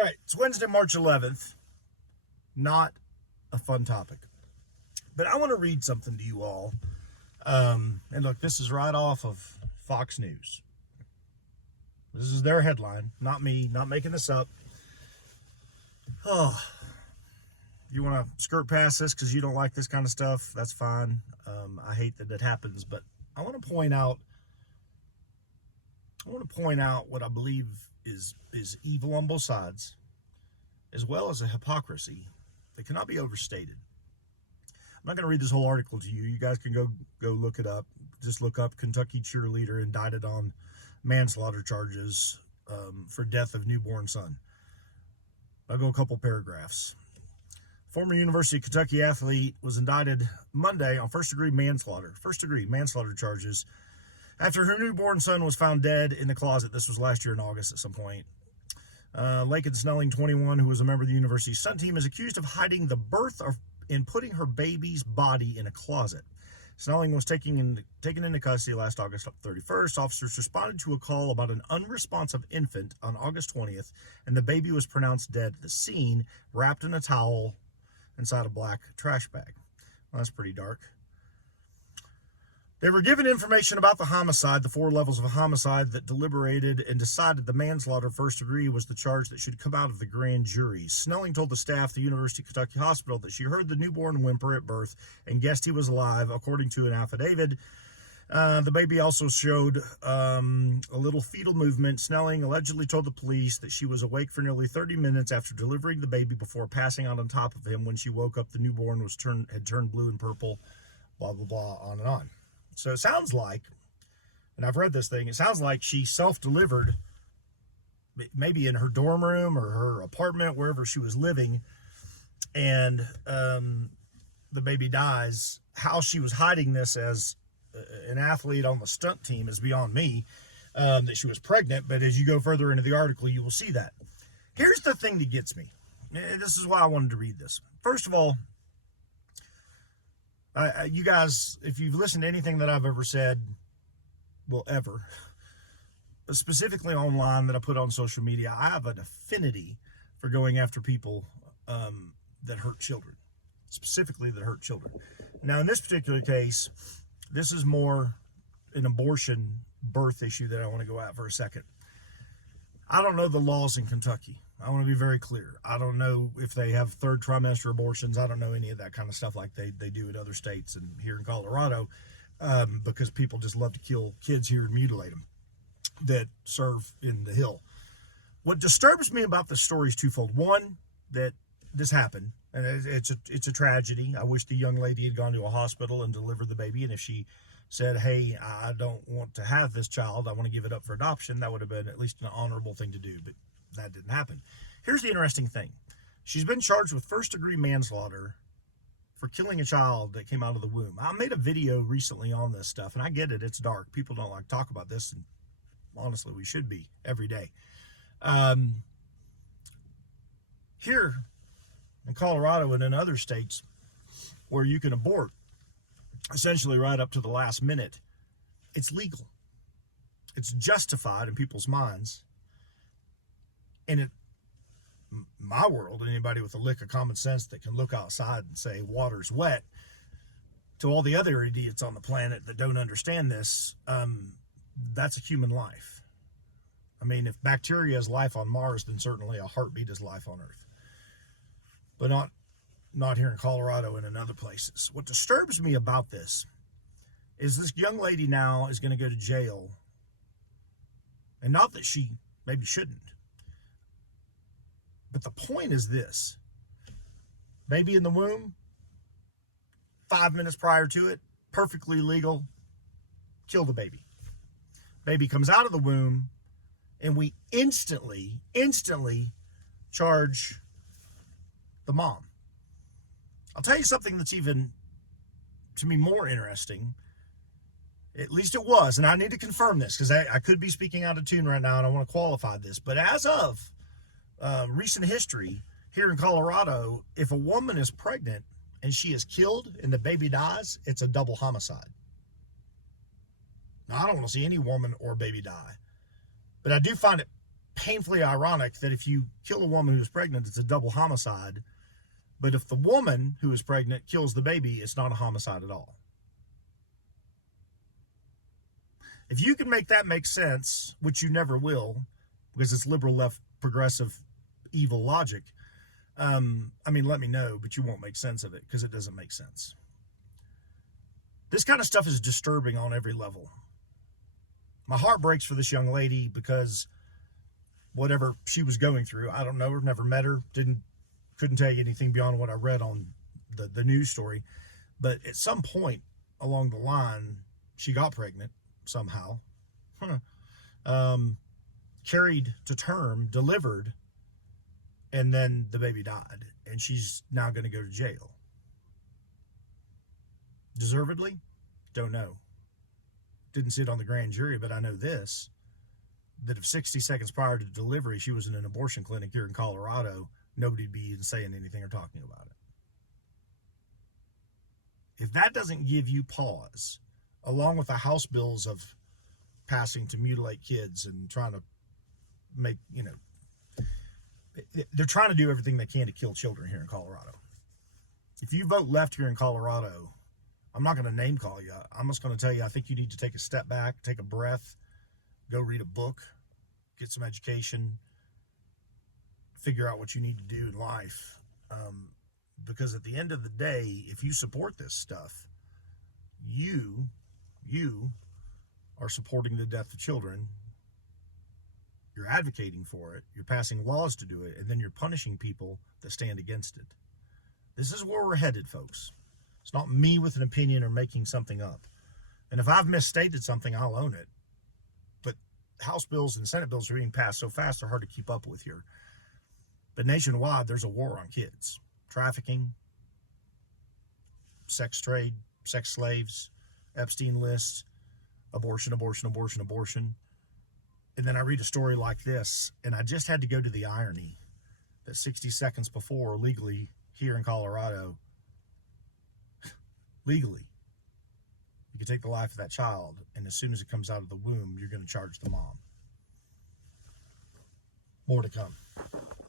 All right, it's Wednesday, March 11th. Not a fun topic. But I want to read something to you all. And look, this is right off of Fox News. This is their headline, not me, not making this up. Oh, you want to skirt past this because you don't like this kind of stuff? That's fine. I hate that it happens, but I want to point out what I believe is evil on both sides, as well as a hypocrisy that cannot be overstated. I'm not going to read this whole article to you. You guys can go look it up. Just look up Kentucky cheerleader indicted on manslaughter charges for death of newborn son. I'll go a couple paragraphs. Former University of Kentucky athlete was indicted Monday on first-degree manslaughter charges after her newborn son was found dead in the closet. This was last year in August at some point. Laken Snelling, 21, who was a member of the university's son team, is accused of hiding the birth and putting her baby's body in a closet. Snelling was taken into custody last August 31st. Officers responded to a call about an unresponsive infant on August 20th, and the baby was pronounced dead at the scene, wrapped in a towel inside a black trash bag. Well, that's pretty dark. They were given information about the homicide, the 4 levels of a homicide that deliberated and decided the manslaughter first degree was the charge that should come out of the grand jury. Snelling told the staff at the University of Kentucky Hospital that she heard the newborn whimper at birth and guessed he was alive, according to an affidavit. The baby also showed a little fetal movement. Snelling allegedly told the police that she was awake for nearly 30 minutes after delivering the baby before passing out on top of him. When she woke up, the newborn had turned blue and purple, blah, blah, blah, on and on. So it sounds like, and I've read this thing, it sounds like she self-delivered, maybe in her dorm room or her apartment, wherever she was living, and the baby dies. How she was hiding this as an athlete on the stunt team is beyond me, that she was pregnant, but as you go further into the article, you will see that. Here's the thing that gets me. This is why I wanted to read this. First of all, you guys, if you've listened to anything that I've ever said, well, ever, specifically online that I put on social media, I have an affinity for going after people that hurt children, specifically that hurt children. Now, in this particular case, this is more an abortion birth issue that I want to go at for a second. I don't know the laws in Kentucky. I want to be very clear. I don't know if they have third trimester abortions. I don't know any of that kind of stuff like they do in other states and here in Colorado, because people just love to kill kids here and mutilate them that serve in the Hill. What disturbs me about this story is twofold. One, that this happened, and it's a tragedy. I wish the young lady had gone to a hospital and delivered the baby, and if she said, hey, I don't want to have this child, I want to give it up for adoption, that would have been at least an honorable thing to do, but that didn't happen. Here's the interesting thing. She's been charged with first-degree manslaughter for killing a child that came out of the womb. I made a video recently on this stuff, and I get it, it's dark. People don't like to talk about this, and honestly, we should be every day. Here in Colorado and in other states where you can abort essentially right up to the last minute, it's legal. It's justified in people's minds. And in my world, anybody with a lick of common sense that can look outside and say water's wet, to all the other idiots on the planet that don't understand this, that's a human life. I mean, if bacteria is life on Mars, then certainly a heartbeat is life on Earth. But not here in Colorado and in other places. What disturbs me about this is this young lady now is going to go to jail. And not that she maybe shouldn't. But the point is this. Baby in the womb, 5 minutes prior to it, perfectly legal, kill the baby. Baby comes out of the womb, and we instantly charge the mom. I'll tell you something that's even, to me, more interesting. At least it was, and I need to confirm this, because I could be speaking out of tune right now, and I want to qualify this. But as of recent history here in Colorado, if a woman is pregnant and she is killed and the baby dies, it's a double homicide. Now, I don't want to see any woman or baby die, but I do find it painfully ironic that if you kill a woman who's pregnant, it's a double homicide. But if the woman who is pregnant kills the baby, it's not a homicide at all. If you can make that make sense, which you never will, because it's liberal, left, progressive, evil logic, let me know, but you won't make sense of it because it doesn't make sense. This kind of stuff is disturbing on every level. My heart breaks for this young lady because whatever she was going through, I don't know her, never met her, couldn't tell you anything beyond what I read on the news story. But at some point along the line, she got pregnant somehow, carried to term, delivered, and then the baby died. And she's now going to go to jail. Deservedly? Don't know. Didn't sit on the grand jury, but I know this, that if 60 seconds prior to delivery she was in an abortion clinic here in Colorado, nobody'd be even saying anything or talking about it. If that doesn't give you pause, along with the House bills of passing to mutilate kids and trying to make, they're trying to do everything they can to kill children here in Colorado. If you vote left here in Colorado, I'm not going to name call you. I'm just going to tell you, I think you need to take a step back, take a breath, go read a book, get some education, figure out what you need to do in life. Because at the end of the day, if you support this stuff, you are supporting the death of children. You're advocating for it. You're passing laws to do it. And then you're punishing people that stand against it. This is where we're headed, folks. It's not me with an opinion or making something up. And if I've misstated something, I'll own it. But House bills and Senate bills are being passed so fast, they're hard to keep up with here. But nationwide, there's a war on kids. Trafficking, sex trade, sex slaves, Epstein list, abortion. And then I read a story like this, and I just had to go to the irony that 60 seconds before, legally, here in Colorado, legally, you can take the life of that child, and as soon as it comes out of the womb, you're going to charge the mom. More to come.